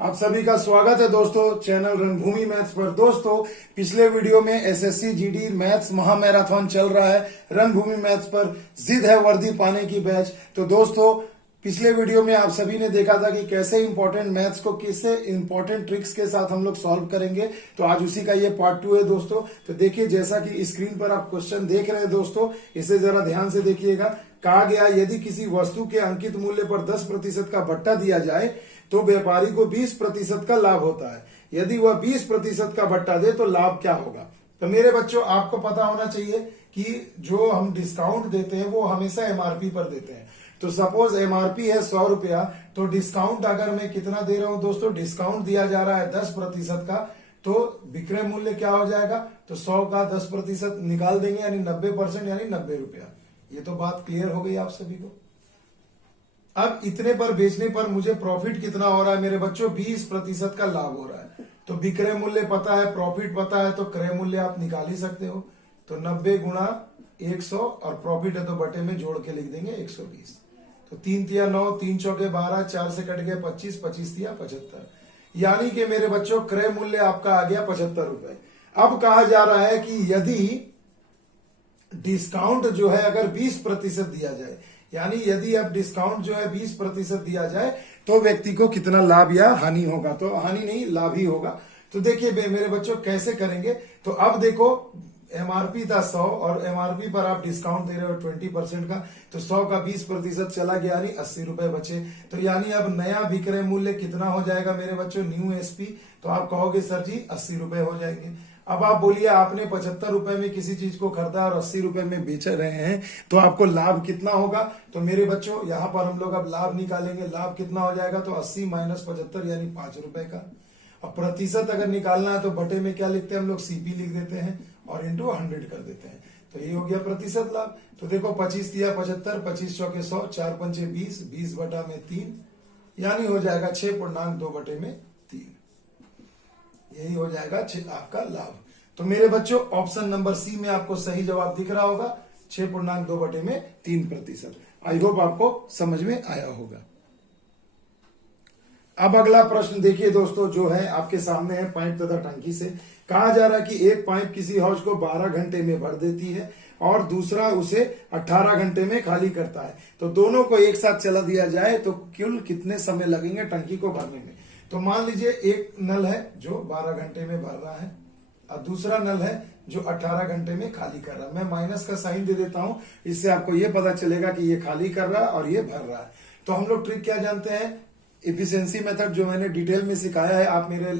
आप सभी का स्वागत है दोस्तों चैनल रणभूमि मैथ्स पर। दोस्तों पिछले वीडियो में एसएससी जीडी मैथ्स महामैराथन चल रहा है रणभूमि मैथ्स पर, जिद है वर्दी पाने की बैच। तो दोस्तों पिछले वीडियो में आप सभी ने देखा था कि कैसे इंपॉर्टेंट मैथ्स को किससे इंपॉर्टेंट ट्रिक्स के साथ हम लोग सॉल्व करेंगे। तो आज उसी का ये पार्ट 2 है दोस्तों। तो देखिए जैसा कि स्क्रीन पर आप क्वेश्चन देख रहे हैं दोस्तों, इसे जरा ध्यान से देखिएगा। कहा गया यदि किसी वस्तु के अंकित मूल्य पर 10% का भट्टा दिया जाए तो व्यापारी को 20% का लाभ होता है। यदि वह 20% का भट्टा दे तो लाभ क्या होगा। तो मेरे बच्चों आपको पता होना चाहिए कि जो हम डिस्काउंट देते हैं वो हमेशा एमआरपी पर देते हैं। तो सपोज एमआरपी है 100 रुपया, तो डिस्काउंट अगर मैं कितना दे रहा हूं दोस्तों, डिस्काउंट दिया जा रहा है 10% का, तो विक्रय मूल्य क्या हो जाएगा, तो 100 का 10% निकाल देंगे यानी 90% यानी 90 रुपया। ये तो बात क्लियर हो गई आप सभी को। अब इतने पर बेचने पर मुझे प्रॉफिट कितना हो रहा है मेरे बच्चों, 20% का लाभ हो रहा है। तो विक्रय मूल्य पता है, प्रॉफिट पता है, तो क्रय मूल्य आप निकाल ही सकते हो। तो 90 गुणा 100 और प्रॉफिट है तो बटे में जोड़ के लिख देंगे 120। तो 3 तिया 9, 3 चौके 12, 4 से कट गए 25, 25 तिया 75। यानी कि मेरे बच्चों क्रय मूल्य आपका आ गया 75 रुपए। अब कहा जा रहा है कि यदि डिस्काउंट जो है अगर 20% दिया जाए, यानी यदि अब डिस्काउंट जो है 20% दिया जाए तो व्यक्ति को कितना लाभ या हानि होगा। तो हानि नहीं, लाभ ही होगा। तो देखिए मेरे बच्चों कैसे करेंगे। तो अब देखो एमआरपी था 100 और एमआरपी पर आप डिस्काउंट दे रहे हो 20% का, तो 100 का 20% चला गया यानी 80 रुपए बचे। तो यानी अब नया विक्रय मूल्य कितना हो जाएगा मेरे बच्चों, न्यू एसपी। तो आप कहोगे सर जी 80 रुपए हो जाएंगे। अब आप बोलिए आपने 75 रुपए में किसी चीज को खरीदा और 80 रुपए में बेच रहे हैं, तो आपको लाभ कितना होगा। तो मेरे बच्चों यहां पर हम लोग अब लाभ निकालेंगे। लाभ कितना हो जाएगा, तो 80 माइनस 75 यानी 5 रुपए का। और प्रतिशत अगर निकालना है तो बटे में क्या लिखते हैं हम लोग, सीपी लिख देते हैं और इंटू 100 कर देते हैं। तो ये हो गया प्रतिशत लाभ। तो देखो 25 तिया 75, 25 चौके 100, 4 पंचे 20, 20 बटा में 3 यानी हो जाएगा 6.2 बटे में 3। यही हो जाएगा आपका लाभ। तो मेरे बच्चों ऑप्शन नंबर सी में आपको सही जवाब दिख रहा होगा, 6.2 बटे में 3%। आई होप आपको समझ में आया होगा। अब अगला प्रश्न देखिए दोस्तों, जो है आपके सामने है पाइप तथा टंकी से। कहा जा रहा है कि एक पाइप किसी हौज को 12 घंटे में भर देती है और दूसरा उसे 18 घंटे में खाली करता है। तो दोनों को एक साथ चला दिया जाए तो कुल कितने समय लगेंगे टंकी को भरने में। तो मान लीजिए एक नल है जो 12 घंटे में भर रहा है और दूसरा नल है जो 18 घंटे में खाली कर रहा है। मैं माइनस का साइन दे देता हूं, इससे आपको ये पता चलेगा कि ये खाली कर रहा है और ये भर रहा है। तो हम लोग ट्रिक क्या जानते हैं, एफिशिएंसी मेथड जो मैंने डिटेल में सिखाया है, आप मेरे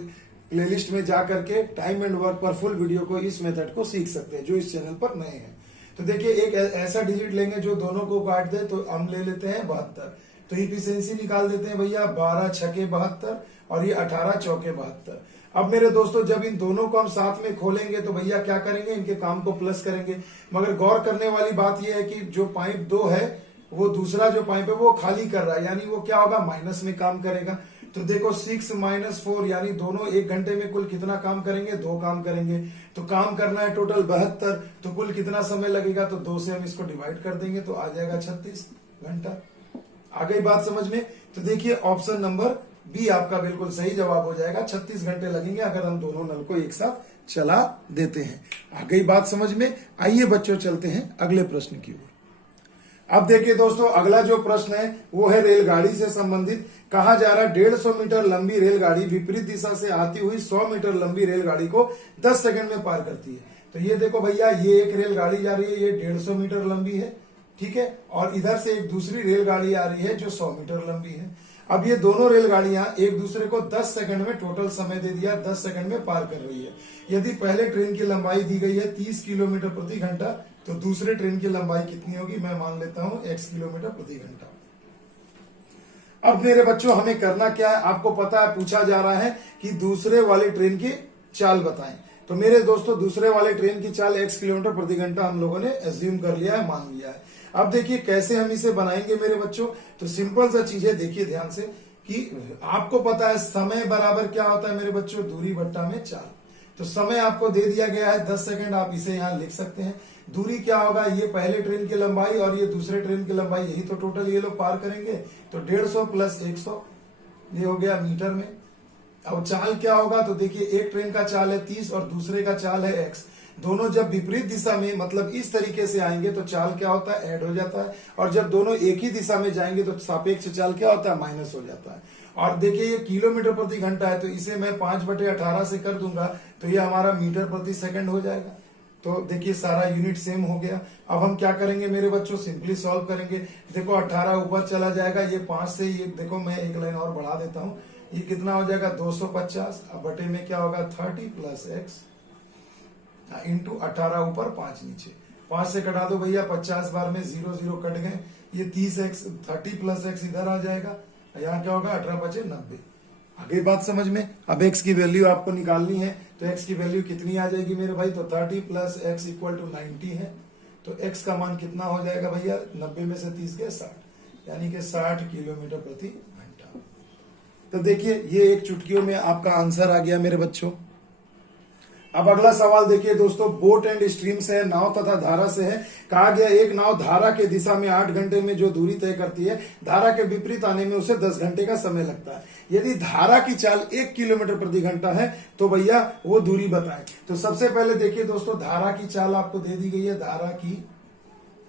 प्लेलिस्ट में जा करके टाइम एंड वर्क पर फुल वीडियो को इस मेथड को सीख सकते हैं जो इस चैनल पर नए हैं। तो देखिए एक ऐसा डिजिट लेंगे जो दोनों को काट दे, तो हम ले लेते हैं 72। तो इफिशिएंसी निकाल देते हैं भैया, 12 छके 72 और ये 18 चौके 72। अब मेरे दोस्तों जब इन दोनों को हम साथ में खोलेंगे तो भैया क्या करेंगे, इनके काम को प्लस करेंगे। मगर गौर करने वाली बात यह है कि जो पाइप 2 है वो दूसरा जो पाइप है वो खाली कर रहा है, यानी वो क्या होगा, माइनस में काम करेगा। तो देखो 6 माइनस 4 यानी दोनों 1 घंटे में कुल कितना काम करेंगे, 2 काम करेंगे। तो काम करना है टोटल 72, तो कुल कितना समय लगेगा, तो 2 से हम इसको डिवाइड कर देंगे तो आ जाएगा 36 घंटा। आ गई बात समझ में। तो देखिए ऑप्शन नंबर बी आपका बिल्कुल सही जवाब हो जाएगा, 36 घंटे लगेंगे अगर हम दोनों नल को एक साथ चला देते हैं। आ गई बात समझ में। आइए बच्चों चलते हैं अगले प्रश्न की ओर। अब देखिए दोस्तों अगला जो प्रश्न है वो है रेलगाड़ी से संबंधित। कहा जा रहा है 150 मीटर लंबी रेलगाड़ी विपरीत दिशा से आती हुई 100 मीटर लंबी रेलगाड़ी को 10 सेकंड में पार करती है। तो ये देखो भैया, ये एक रेलगाड़ी जा रही है, ये 150 मीटर लंबी है, ठीक है, और इधर से एक दूसरी रेलगाड़ी आ रही है जो 100 मीटर लंबी है। अब ये दोनों रेलगाड़ियां एक दूसरे को 10 सेकंड में टोटल समय दे दिया, 10 सेकंड में पार कर रही है। यदि पहले ट्रेन की लंबाई दी गई है 30 किलोमीटर प्रति घंटा, तो दूसरे ट्रेन की लंबाई कितनी होगी, मैं मान लेता हूं x किलोमीटर प्रति घंटा। अब मेरे बच्चों हमें करना क्या है, आपको पता है पूछा जा रहा है कि दूसरे वाले ट्रेन की चाल बताएं। तो मेरे दोस्तों दूसरे वाले ट्रेन की चाल x किलोमीटर प्रति घंटा हम लोगों ने एज्यूम कर लिया है, मान लिया है। अब देखिए कैसे हम इसे बनाएंगे मेरे बच्चों। तो सिंपल सा चीज है, देखिए ध्यान से कि आपको पता है समय बराबर क्या होता है मेरे बच्चों, दूरी बट्टा में चाल। तो समय आपको दे दिया गया है 10 सेकंड, आप इसे यहां लिख सकते हैं। दूरी क्या होगा, ये पहले ट्रेन की लंबाई और ये दूसरे ट्रेन की लंबाई, यही तो टोटल ये लोग पार करेंगे। तो 150 प्लस 100 ये हो गया मीटर में। अब चाल क्या होगा, तो देखिए एक ट्रेन का चाल है 30 और दूसरे का चाल है x। दोनों जब विपरीत दिशा में मतलब इस तरीके से आएंगे तो चाल क्या होता है, ऐड हो जाता है। और जब दोनों एक ही दिशा में जाएंगे तो सापेक्ष चाल क्या होता है, माइनस हो जाता है। और देखिए ये किलोमीटर प्रति घंटा है, तो इसे मैं 5/18 से कर दूंगा तो ये हमारा मीटर प्रति सेकंड हो जाएगा। तो देखिए सारा यूनिट सेम हो गया। अब हम क्या करेंगे मेरे बच्चों, सिंपली सॉल्व करेंगे। देखो 18 ऊपर चला जाएगा, ये 5 से ये देखो मैं एक लाइन और बढ़ा देता हूं, ये कितना हो जाएगा 250। अब बटे में क्या होगा 30 प्लस एक्स इंटू 18 ऊपर 5 नीचे। 5 से कटा दो भैया, 50 बार में 0 0 कट गए, ये 30x 30 प्लस एक्स इधर आ जाएगा। यहाँ क्या होगा 18 बचे 90। आगे बात समझ में। अब x की वैल्यू आपको निकालनी है, तो x की वैल्यू कितनी आ जाएगी मेरे भाई, तो 30 प्लस एक्स इक्वल टू 90 है। तो x का मान कितना हो जाएगा भैया, 90 में से 30 गए 60, यानी कि 60 किलोमीटर प्रति घंटा। तो देखिए ये एक चुटकियों में आपका आंसर आ गया मेरे बच्चों। अब अगला सवाल देखिए दोस्तों, बोट एंड स्ट्रीम से है, नाव तथा धारा से है। कहा गया एक नाव धारा के दिशा में 8 घंटे में जो दूरी तय करती है, धारा के विपरीत आने में उसे 10 घंटे का समय लगता है। यदि धारा की चाल 1 किलोमीटर प्रति घंटा है तो भैया वो दूरी बताएं। तो सबसे पहले देखिए दोस्तों, धारा की चाल आपको दे दी गई है, धारा की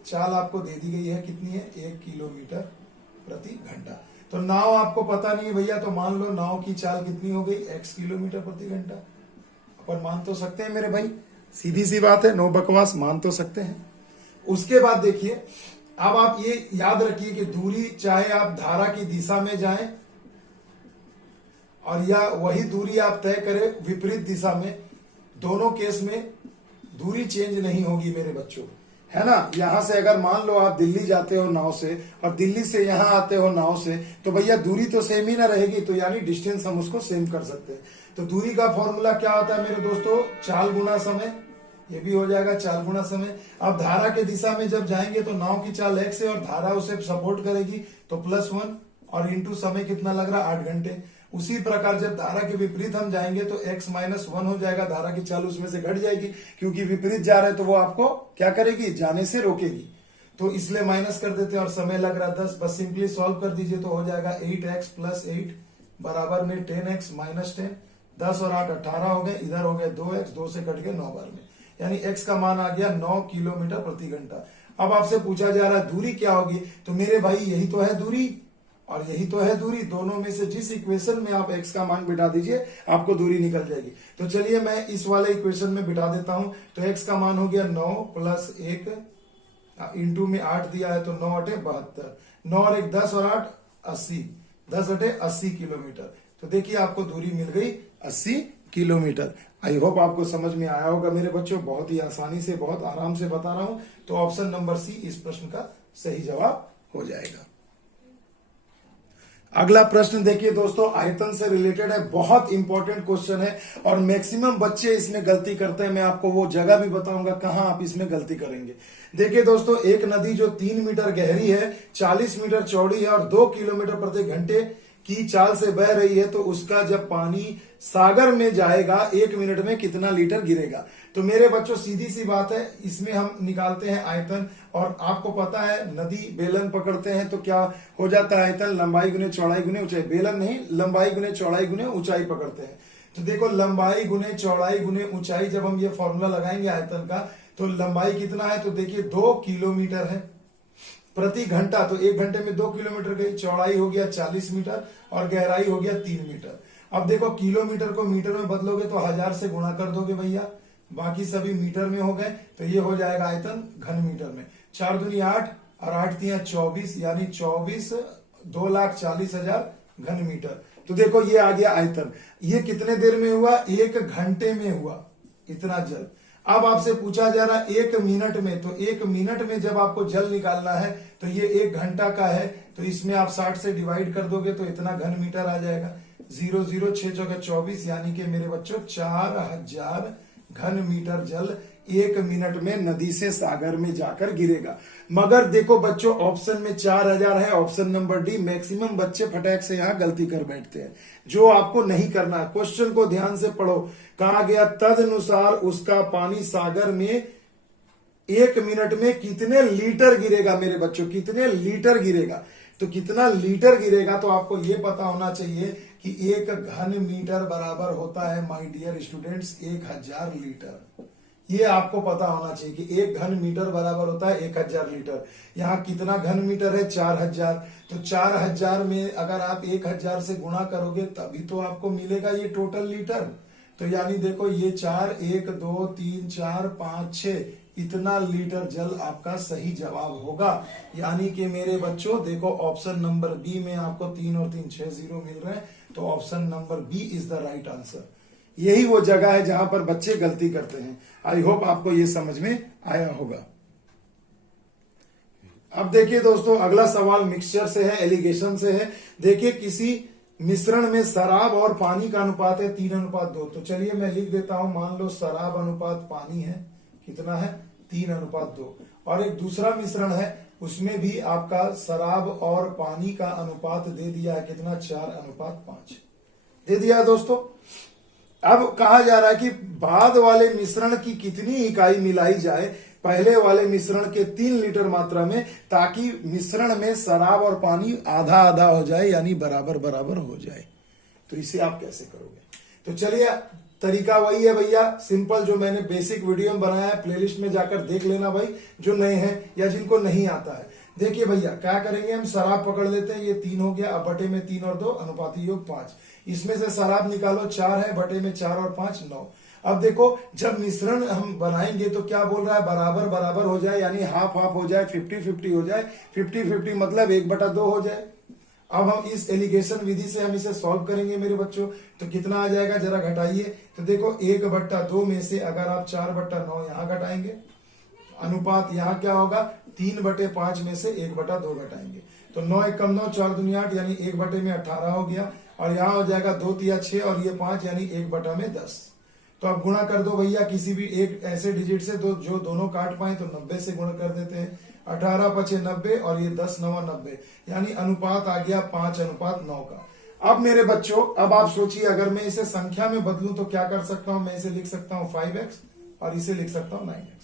चाल आपको दे दी गई है, कितनी है 1 किलोमीटर प्रति घंटा। तो नाव आपको पता नहीं है भैया, तो मान लो नाव की चाल कितनी हो गई x किलोमीटर प्रति घंटा। अपन मान तो सकते हैं मेरे भाई, सीधी सी बात है, नो बकवास, मान तो सकते हैं। उसके बाद देखिए, अब आप ये याद रखिए कि दूरी चाहे आप धारा की दिशा में जाएं और या वही दूरी आप तय करें विपरीत दिशा में, दोनों केस में दूरी चेंज नहीं होगी मेरे बच्चों, है ना। यहां से अगर मान लो आप दिल्ली जाते हो नाव से और दिल्ली से यहां आते हो नाव से, तो भैया दूरी तो सेम ही ना रहेगी, तो यानी डिस्टेंस हम उसको सेम कर सकते हैं। तो दूरी का फॉर्मूला क्या होता है मेरे दोस्तों, चाल गुना समय, ये भी हो जाएगा चाल गुना समय। अब धारा के दिशा में जब जाएंगे तो नाव की चाल x है और धारा उसे सपोर्ट करेगी, तो +1 और इंटू समय कितना लग रहा 8 घंटे। उसी प्रकार जब धारा के विपरीत हम जाएंगे तो x -1 हो जाएगा, धारा की चाल उसमें से घट जाएगी, क्योंकि विपरीत जा रहे तो वो आपको क्या करेगी, जाने से रोकेगी, तो इसलिए माइनस कर देते हैं। और समय लग रहा 10, बस सिंपली सॉल्व कर दीजिए तो हो जाएगा 8x + 8 बराबर में 10x - 10। 10 और 8 18 हो गए, इधर हो गए 2x, 2 से कट गए 9 बार में, यानी x का मान आ गया 9 किलोमीटर प्रति घंटा। अब आपसे पूछा जा रहा है दूरी क्या होगी, तो मेरे भाई यही तो है दूरी और यही तो है दूरी, दोनों में से जिस इक्वेशन में आप x का मान बिठा दीजिए आपको दूरी निकल जाएगी। तो चलिए मैं इस वाले इक्वेशन में बिठा देता हूं, तो x का मान हो गया 9 + 1 इंटू में 8 दिया है तो 9 × 8 = 72, 9 और 1 10 और 8 80, 10 × 8 80 किलोमीटर। तो देखिए आपको दूरी मिल गई 80 किलोमीटर। आई होप आपको समझ में आया होगा मेरे बच्चों, बहुत ही आसानी से बहुत आराम से बता रहा हूं। तो ऑप्शन नंबर सी इस प्रश्न का सही जवाब हो जाएगा। अगला प्रश्न देखिए दोस्तों, आयतन से रिलेटेड है, बहुत इंपॉर्टेंट क्वेश्चन है और मैक्सिमम बच्चे इसमें गलती करते हैं। मैं आपको वो जगह भी बताऊंगा कहां आप इसमें गलती करेंगे। देखिए दोस्तों, एक नदी जो 3 मीटर गहरी है, 40 मीटर चौड़ी है और 2 किलोमीटर प्रति घंटे की चाल से बह रही है, तो उसका जब पानी सागर में जाएगा 1 मिनट में कितना लीटर गिरेगा। तो मेरे बच्चों सीधी सी बात है, इसमें हम निकालते हैं आयतन, और आपको पता है नदी बेलन पकड़ते हैं तो क्या हो जाता है आयतन, लंबाई गुने चौड़ाई गुने ऊंचाई, बेलन नहीं लंबाई गुने चौड़ाई गुने ऊंचाई पकड़ते हैं। तो देखो लंबाई गुने चौड़ाई गुने ऊंचाई, जब हम ये फॉर्मूला लगाएंगे आयतन का, तो लंबाई कितना है, तो देखिए 2 किलोमीटर है प्रति घंटा, तो 1 घंटे में 2 किलोमीटर गई, चौड़ाई हो गया 40 मीटर और गहराई हो गया 3 मीटर। अब देखो किलोमीटर को मीटर में बदलोगे तो 1000 से गुणा कर दोगे भैया, बाकी सभी मीटर में हो गए, तो ये हो जाएगा आयतन घन मीटर में। 4 दूनी 8 और 8 तिया 24, यानी 24 2,40,000 घन मीटर। तो देखो ये आ गया आयतन। ये कितने देर में हुआ, 1 घंटे में हुआ इतना जल। अब आपसे पूछा जा रहा है 1 मिनट में, तो 1 मिनट में जब आपको जल निकालना है तो ये 1 घंटा का है, तो इसमें आप 60 से डिवाइड कर दोगे तो इतना घन मीटर आ जाएगा। 0 0 6 चौके 24, यानी कि मेरे बच्चों 4000 घन मीटर जल 1 मिनट में नदी से सागर में जाकर गिरेगा। मगर देखो बच्चों ऑप्शन में 4000 है, ऑप्शन नंबर डी। मैक्सिमम बच्चे फटाक से यहां गलती कर बैठते हैं, जो आपको नहीं करना है। क्वेश्चन को ध्यान से पढ़ो, कहा गया तदनुसार उसका पानी सागर में 1 मिनट में कितने लीटर गिरेगा मेरे बच्चों, कितने लीटर गिरेगा। तो कितना लीटर गिरेगा, तो आपको ये पता होना चाहिए कि 1 घन मीटर बराबर होता है माय डियर स्टूडेंट्स 1000 लीटर। ये आपको पता होना चाहिए कि 1 घन मीटर बराबर होता है 1000 लीटर। यहाँ कितना घन मीटर है 4000, तो 4000 में अगर आप 1000 से गुणा करोगे तभी तो आपको मिलेगा ये टोटल लीटर। तो यानी देखो ये 4, 1, 2, 3, 4, 5, 6 इतना लीटर जल आपका सही जवाब होगा। यानी कि मेरे बच्चों देखो ऑप्शन नंबर बी में आपको 3 और 3 6 जीरो मिल रहे हैं, तो option number B is the right answer. यही वो जगह है जहां पर बच्चे गलती करते हैं। आई होप आपको ये समझ में आया होगा। अब देखिए दोस्तों अगला सवाल मिक्सचर से है, एलिगेशन से है। देखिए किसी मिश्रण में शराब और पानी का अनुपात है 3:2। तो चलिए मैं लिख देता हूं, मान लो शराब अनुपात पानी है, कितना है 3:2। और एक दूसरा मिश्रण है उसमें भी आपका शराब और पानी का अनुपात दे दिया है कितना 4:5 दे दिया है दोस्तों। अब कहा जा रहा है कि बाद वाले मिश्रण की कितनी इकाई मिलाई जाए पहले वाले मिश्रण के 3 लीटर मात्रा में, ताकि मिश्रण में शराब और पानी आधा आधा हो जाए यानी बराबर बराबर हो जाए। तो इसे आप कैसे करोगे? तो चलिए तरीका वही है भैया, सिंपल जो मैंने बेसिक वीडियो में बनाया है, प्लेलिस्ट में जाकर देख लेना भाई जो नए हैं या जिनको नहीं आता है। देखिए भैया क्या करेंगे, हम शराब पकड़ लेते हैं, ये 3 हो गया, अब बटे में 3 और 2 अनुपाती योग 5। इसमें से शराब निकालो 4 है, बटे में 4 और 5 9। अब देखो जब मिश्रण हम बनाएंगे तो क्या बोल रहा है बराबर बराबर हो जाए, यानी हाफ हाफ हो जाए, 50-50 हो जाए। 50-50 मतलब 1/2 हो जाए। अब हम इस एलिगेशन विधि से हम इसे सॉल्व करेंगे मेरे बच्चों, तो कितना आ जाएगा जरा घटाइए। तो देखो 1/2 में से अगर आप 4/9 यहां घटाएंगे, अनुपात यहाँ क्या होगा 3/5 में से 1/2 घटाएंगे, तो 9 एकम 9 4 दूनी 8 यानी 1/18 हो गया। और यहाँ हो जाएगा 2 तिया 6 और ये 5 यानी 1/10। तो अब गुणा कर दो भैया किसी भी एक ऐसे डिजिट से जो दोनों काट पाए, तो 90 से गुणा कर देते हैं। 18 5 90 और ये 10 9 90 यानी अनुपात आ गया 5:9 का। अब मेरे बच्चों अब आप सोचिए अगर मैं इसे संख्या में बदलूं तो क्या कर सकता हूं, मैं इसे लिख सकता हूं 5x और इसे लिख सकता हूं 9x।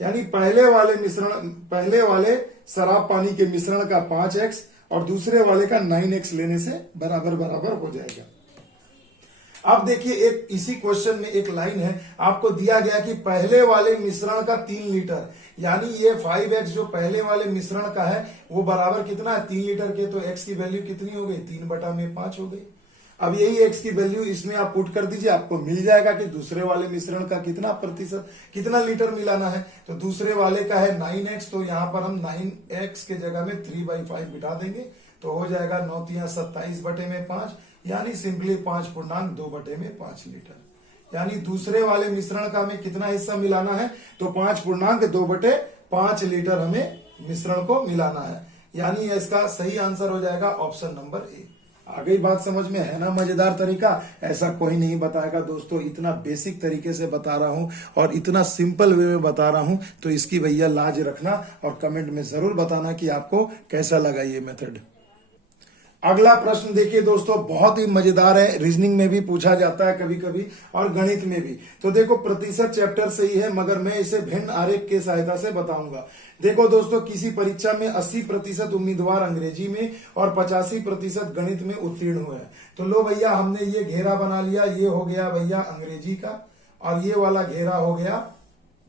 यानी पहले वाले शराब पानी के मिश्रण का 5x और दूसरे वाले का 9x लेने से बराबर बराबर हो जाएगा। अब देखिए एक इसी क्वेश्चन में एक लाइन है, आपको दिया गया कि पहले वाले मिश्रण का 3 लीटर, यानी ये 5x जो पहले वाले मिश्रण का है वो बराबर कितना है 3 लीटर के, तो x की वैल्यू कितनी हो गई 3/5 हो गई। अब यही x की वैल्यू इसमें आप पुट कर दीजिए, आपको मिल जाएगा कि दूसरे वाले मिश्रण का कितना लीटर मिलाना है। तो दूसरे वाले का है 9x, तो यहां पर हम 9x के जगह में 3/5 बिठा देंगे, तो हो जाएगा 9 तिया 27/5 यानी सिंपली 5.2/5 लीटर। यानी दूसरे वाले मिश्रण का हमें कितना हिस्सा मिलाना है, तो 5.2/5 लीटर हमें मिश्रण को मिलाना है। यानी इसका सही आंसर हो जाएगा ऑप्शन नंबर ए। आ गई बात समझ में, है ना मजेदार तरीका? ऐसा कोई नहीं बताएगा दोस्तों, इतना बेसिक तरीके से बता रहा हूं और इतना सिंपल वे में बता रहा हूं, तो इसकी भैया लाज रखना और कमेंट में जरूर बताना कि आपको कैसा लगा ये मेथड। अगला प्रश्न देखिए दोस्तों, बहुत ही मजेदार है, रीजनिंग में भी पूछा जाता है कभी कभी और गणित में भी। तो देखो प्रतिशत चैप्टर से ही है, मगर मैं इसे भिन्न आरेख के सहायता से बताऊंगा। देखो दोस्तों, किसी परीक्षा में 80% उम्मीदवार अंग्रेजी में और 85% गणित में उत्तीर्ण हुए हैं। तो लो भैया हमने ये घेरा बना लिया, ये हो गया भैया अंग्रेजी का और ये वाला घेरा हो गया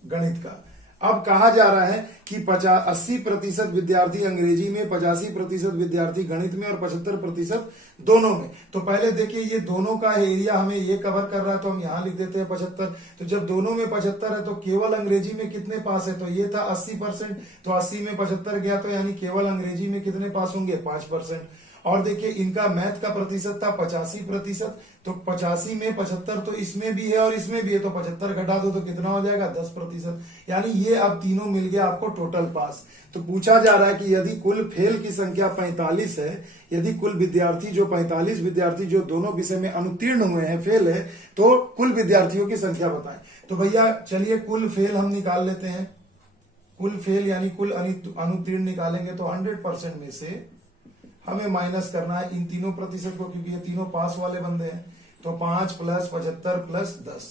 गणित का। अब कहा जा रहा है कि 80% विद्यार्थी अंग्रेजी में, 85% विद्यार्थी गणित में और 75% दोनों में। तो पहले देखिए ये दोनों का एरिया हमें ये कवर कर रहा है, तो हम यहां लिख देते हैं 75। तो जब दोनों में 75 है तो केवल अंग्रेजी में कितने पास है, तो ये था 80%, तो 80 में 75 गया, तो यानी केवल अंग्रेजी में कितने पास होंगे 5%। और देखिए इनका मैथ का प्रतिशत था 85%, तो 85 में 75 तो इसमें भी है और इसमें भी है, तो 75 घटा दो तो कितना हो जाएगा 10%। यानी ये अब तीनों मिल गया आपको टोटल पास। तो पूछा जा रहा है कि यदि कुल फेल की संख्या 45 है, यदि कुल विद्यार्थी जो 45 विद्यार्थी जो दोनों विषय में अनुत्तीर्ण हुए हैं, फेल है, तो कुल विद्यार्थियों की संख्या बताएं। तो भैया चलिए कुल फेल हम निकाल लेते हैं। कुल फेल यानी कुल अनुत्तीर्ण निकालेंगे, तो 100% में से हमें माइनस करना है इन तीनों प्रतिशत को, क्योंकि ये तीनों पास वाले बंदे हैं। तो 5 + 75 + 10,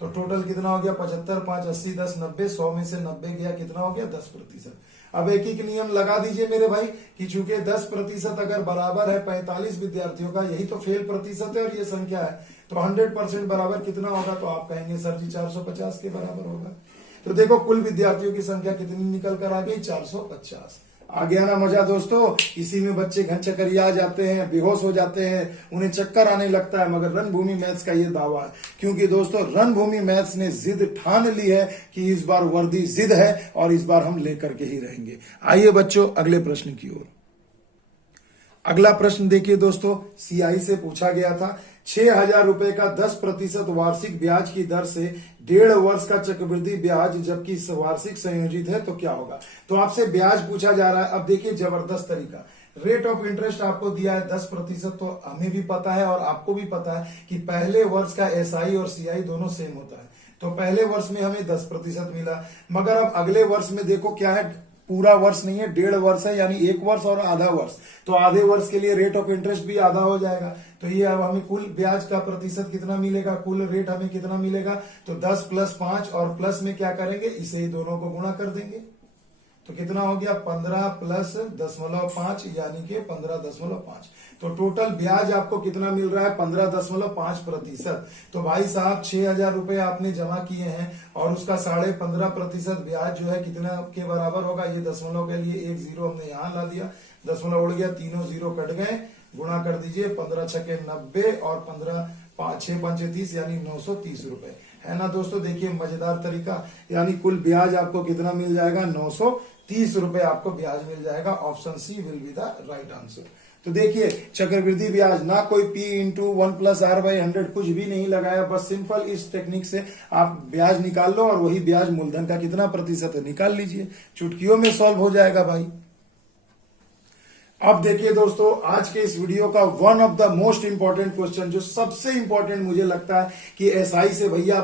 तो टोटल कितना हो गया 75 5 80 10 90, 100 में से 90 गया, कितना हो गया 10%। अब एक एक नियम लगा दीजिए मेरे भाई कि चूंकि 10% अगर बराबर है 45 विद्यार्थियों का, यही तो फेल प्रतिशत है और ये संख्या है, तो 100% बराबर कितना होगा? तो आप कहेंगे सर जी 450 के बराबर होगा। तो देखो कुल विद्यार्थियों की संख्या कितनी निकल कर आ गई? 450। आ गया ना मजा दोस्तों? इसी में बच्चे घन चक्करिया जाते हैं, बेहोश हो जाते हैं, उन्हें चक्कर आने लगता है, मगर रणभूमि मैथ्स का ये दावा है, क्योंकि दोस्तों रणभूमि मैथ्स ने जिद ठान ली है कि इस बार वर्दी जिद है और इस बार हम लेकर के ही रहेंगे। आइए बच्चों अगले प्रश्न की ओर। अगला प्रश्न देखिए दोस्तों, सीआई से पूछा गया था 6,000 रुपए का 10% वार्षिक ब्याज की दर से 1.5 वर्ष का चक्रवृद्धि ब्याज जबकि वार्षिक संयोजित है तो क्या होगा? तो आपसे ब्याज पूछा जा रहा है। अब देखिए जबरदस्त तरीका, रेट ऑफ इंटरेस्ट आपको दिया है 10%, तो हमें भी पता है और आपको भी पता है कि पहले वर्ष का एसआई और सीआई दोनों सेम होता है, तो पहले वर्ष में हमें 10% मिला, मगर अब अगले वर्ष में देखो क्या है, पूरा वर्ष नहीं है, 1.5 वर्ष है, यानी 1 वर्ष और आधा वर्ष, तो आधे वर्ष के लिए रेट ऑफ इंटरेस्ट भी आधा हो जाएगा। तो ये अब हमें कुल ब्याज का प्रतिशत कितना मिलेगा, कुल रेट हमें कितना मिलेगा? तो 10 + 5 और प्लस में क्या करेंगे, इसे ही दोनों को गुणा कर देंगे, तो कितना हो गया? 15 + 0.5 यानी कि 15.5। तो टोटल ब्याज आपको कितना मिल रहा है? 15.5%। तो भाई साहब 6,000 रुपए आपने जमा किए हैं और उसका 15.5% ब्याज जो है कितना के बराबर होगा? ये दशमलव के लिए एक जीरो हमने यहां ला दिया, दशमलव उड़ गया, तीनों जीरो कट गए, गुणा कर दीजिए, 15 छके 90 और 15 6 पंचे 30 यानी 930 रुपए, है ना दोस्तों? देखिए मजेदार तरीका, यानी कुल ब्याज आपको कितना मिल जाएगा? 930 रुपए आपको ब्याज मिल जाएगा। Option C will be the right answer. तो देखिए चक्रवृद्धि ब्याज, ना कोई P × 1 + R/100 कुछ भी नहीं लगाया, बस सिंपल इस टेक्निक से आप ब्याज निकाल लो और वही ब्याज मूलधन का कितना प्रतिशत है निकाल लीजिए, चुटकियों में सॉल्व हो जाएगा भाई। अब देखिए दोस्तों आज के इस वीडियो का one of the most important question, जो सबसे इंपॉर्टेंट मुझे लगता है कि एसआई से भैया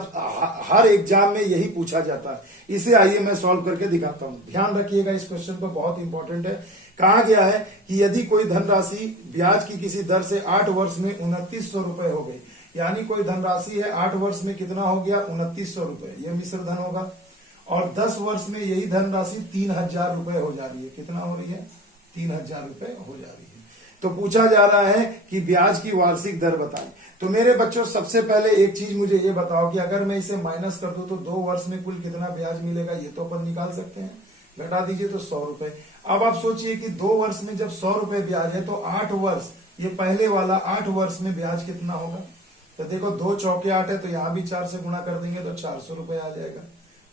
हर एग्जाम में यही पूछा जाता है, इसे आइए मैं सॉल्व करके दिखाता हूं। ध्यान रखिएगा इस क्वेश्चन को, बहुत इंपॉर्टेंट है। कहा गया है कि यदि कोई धनराशि ब्याज की किसी दर से 8 वर्ष में 2900 रुपए हो गई, यानी कोई धनराशि है 8 वर्ष में कितना हो गया? 2900 रुपए, यह मिश्र धन होगा, और 10 वर्ष में यही धनराशि 3000 रुपए हो जा रही है। कितना हो रही है? 3000 रुपए हो जा रही है। तो पूछा जा रहा है कि ब्याज की वार्षिक दर बताएं। तो मेरे बच्चों सबसे पहले एक चीज मुझे ये बताओ कि अगर मैं इसे माइनस कर दूं तो 2 वर्ष में कुल कितना ब्याज मिलेगा? ये तो अपन निकाल सकते हैं, घटा दीजिए तो 100 रुपए। अब आप सोचिए कि 2 वर्ष में जब 100 रुपए ब्याज है तो 8 वर्ष, ये पहले वाला 8 वर्ष में ब्याज कितना होगा? तो देखो 2 चौके 8 है, तो यहां भी 4 से गुणा कर देंगे तो 400 रुपए आ जाएगा।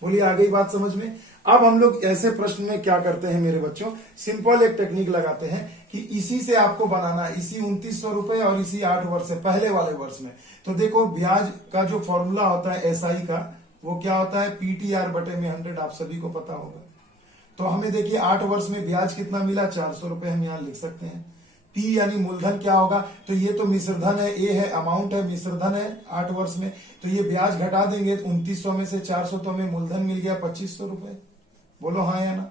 बोलिए आ गई बात समझ में? अब हम लोग ऐसे प्रश्न में क्या करते हैं मेरे बच्चों, सिंपल एक टेक्निक लगाते हैं कि इसी से आपको बनाना है, इसी 2900 रुपए और इसी 8 वर्ष से पहले वाले वर्ष में। तो देखो ब्याज का जो फॉर्मूला होता है एसआई का, वो क्या होता है? PTR/100, आप सभी को पता होगा। तो हमें देखिए 8 वर्ष में ब्याज कितना मिला? 400 रुपए हम यहां लिख सकते हैं। P यानी मूलधन क्या होगा? तो ये तो मिश्रधन है, A है अमाउंट है, मिश्रधन है 8 वर्ष में, तो ये ब्याज घटा देंगे 2900 में से 400, तो हमें मूलधन मिल गया 2500 रुपए। बोलो हाँ या ना?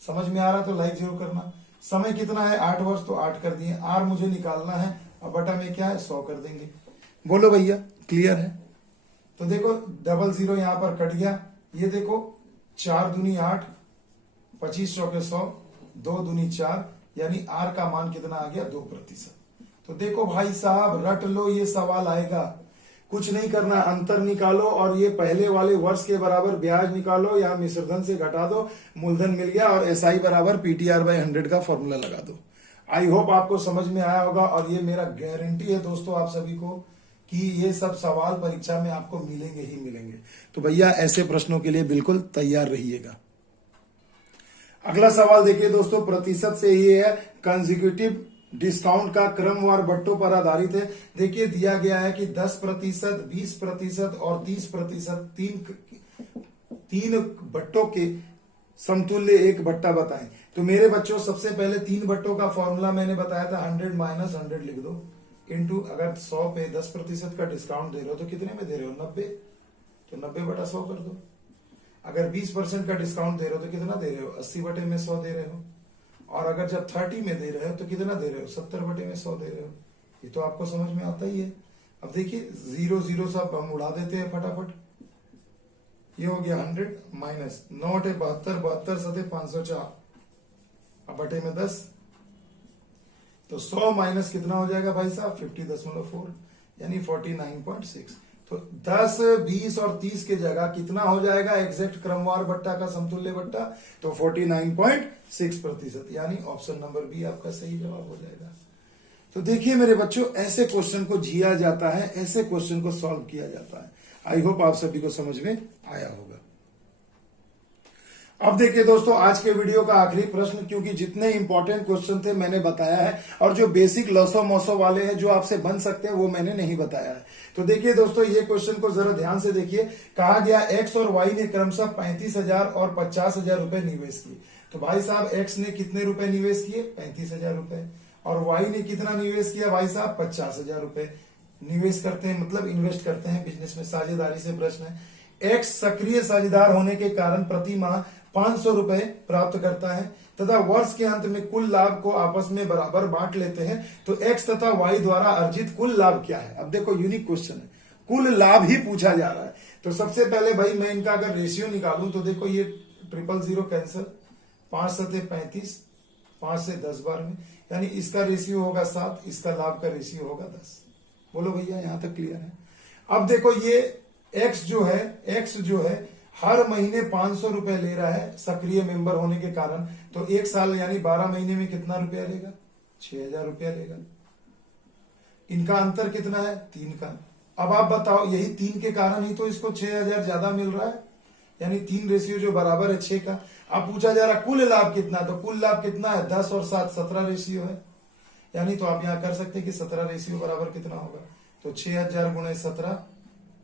समझ में आ रहा तो लाइक जरूर करना। समय कितना है? 8 वर्ष, तो 8 कर दिए। R मुझे निकालना है और बटा में क्या है? 100 कर देंगे। बोलो भैया क्लियर है? तो देखो 00 यहां पर कट गया, ये देखो 4 दूनी 8, 25 चौके 100, 2 दूनी 4, यानी R का मान कितना आ गया? 2%। तो देखो भाई साहब रट लो, ये सवाल आएगा, कुछ नहीं करना, अंतर निकालो और ये पहले वाले वर्ष के बराबर ब्याज निकालो, या मिश्रधन से घटा दो, मूलधन मिल गया, और एसआई बराबर PTR/100 का फॉर्मूला लगा दो। आई होप आपको समझ में आया होगा, और ये मेरा गारंटी है दोस्तों आप सभी को कि ये सब सवाल परीक्षा में आपको मिलेंगे ही मिलेंगे। तो भैया ऐसे प्रश्नों के लिए बिल्कुल तैयार रहिएगा। अगला सवाल देखिए दोस्तों, प्रतिशत से ही है, कंसेक्यूटिव डिस्काउंट का क्रमवार बट्टों पर आधारित है। देखिए दिया गया है कि 10%, 20% और 30%, तीन बट्टों के समतुल्य एक बट्टा बताएं। तो मेरे बच्चों सबसे पहले 3 बट्टों का फॉर्मूला मैंने बताया था, 100 - 100 लिख दो, इंटू अगर 100 पे 10% का डिस्काउंट दे रहे हो तो कितने में दे रहे हो? 90, तो 90/100 कर दो। अगर 20% का डिस्काउंट दे रहे हो तो कितना दे रहे हो? 80/100 दे रहे हो। और अगर जब 30 में दे रहे हो तो कितना दे रहे हो? 70/100 दे रहे हो। ये तो आपको समझ में आता ही है। अब देखिए 0 सब हम उड़ा देते हैं फटाफट। ये हो गया 100 माइनस 9 × 72, 72 × 504, अब बटे में 10, तो 100 माइनस कितना हो जाएगा भाई साहब 50.4 यानी 49.6। तो 10, 20 और 30 के जगह कितना हो जाएगा एग्जैक्ट क्रमवार बट्टा का समतुल्य बट्टा, तो 49.6%, यानी ऑप्शन नंबर बी आपका सही जवाब हो जाएगा। तो देखिए मेरे बच्चों, ऐसे क्वेश्चन को जिया जाता है, ऐसे क्वेश्चन को सॉल्व किया जाता है। आई होप आप सभी को समझ में आया होगा। अब देखिए दोस्तों, आज के वीडियो का आखिरी प्रश्न, क्योंकि जितने इंपॉर्टेंट क्वेश्चन थे मैंने बताया है, और जो बेसिक लसो मसो वाले हैं जो आपसे बन सकते हैं वो मैंने नहीं बताया है। तो देखिए दोस्तों, ये क्वेश्चन को जरा ध्यान से देखिए। कहा गया एक्स और वाई ने क्रमशः 35,000 और 50,000 रुपए निवेश किए। तो भाई साहब एक्स ने कितने रुपए निवेश किए 35,000 रुपए, और वाई ने कितना निवेश किया भाई साहब 50,000 रुपए। निवेश करते हैं मतलब इन्वेस्ट करते हैं बिजनेस में, साझेदारी से प्रश्न है। एक्स सक्रिय साझेदार होने के कारण प्रति माह 500 रुपए प्राप्त करता है तथा वर्ष के अंत में कुल लाभ को आपस में बराबर बांट लेते हैं। तो एक्स तथा वाई द्वारा अर्जित कुल लाभ क्या है। अब देखो यूनिक क्वेश्चन है, कुल लाभ ही पूछा जा रहा है। तो सबसे पहले भाई मैं इनका अगर रेशियो निकालूं तो देखो ये 000 कैंसिल, 5 सते 35, 5 से 10 बार में, यानी इसका रेशियो होगा 7, इसका लाभ का रेशियो होगा 10। बोलो भैया यहां तक क्लियर है। अब देखो ये एक्स जो है हर महीने 500 रुपए ले रहा है सक्रिय मेंबर होने के कारण। तो एक साल यानी 12 महीने में कितना रुपया लेगा 6,000 रुपया लेगा। इनका अंतर कितना है 3 का। अब आप बताओ, यही 3 के कारण ही तो इसको 6,000 ज्यादा मिल रहा है, यानी 3 रेशियो जो बराबर है 6 का। अब पूछा जा रहा कुल लाभ कितना, तो कुल लाभ कितना है 10 और 7 17 रेशियो है, यानी तो आप यहां कर सकते हैं कि 17 रेशियो बराबर कितना होगा। तो 6,000 गुणे 17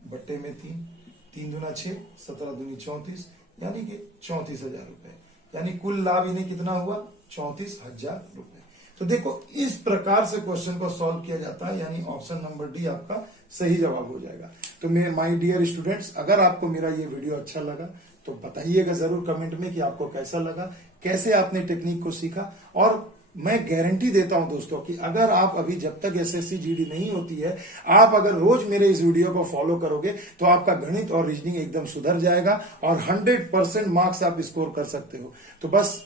बट्टे में 3, 3 दूना 6, 17 दूनी 34, यानी कि 34,000 रुपए, यानी कुल लाभ इन्हें कितना हुआ 34,000 रुपए। तो देखो इस प्रकार से क्वेश्चन को सॉल्व किया जाता है, यानी ऑप्शन नंबर डी आपका सही जवाब हो जाएगा। तो मेरे माय डियर स्टूडेंट्स, अगर आपको मेरा ये वीडियो अच्छा लगा तो बताइएगा जरूर कमेंट में कि आपको कैसा लगा, कैसे आपने टेक्निक को सीखा। और मैं गारंटी देता हूं दोस्तों कि अगर आप अभी जब तक एसएससी जीडी नहीं होती है, आप अगर रोज मेरे इस वीडियो को फॉलो करोगे तो आपका गणित और रीजनिंग एकदम सुधर जाएगा और 100% मार्क्स आप स्कोर कर सकते हो। तो बस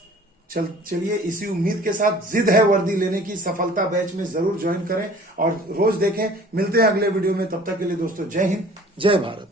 चलिए इसी उम्मीद के साथ जिद है वर्दी लेने की, सफलता बैच में जरूर ज्वाइन करें और रोज देखें। मिलते हैं अगले वीडियो में, तब तक के लिए दोस्तों जय हिंद जय भारत।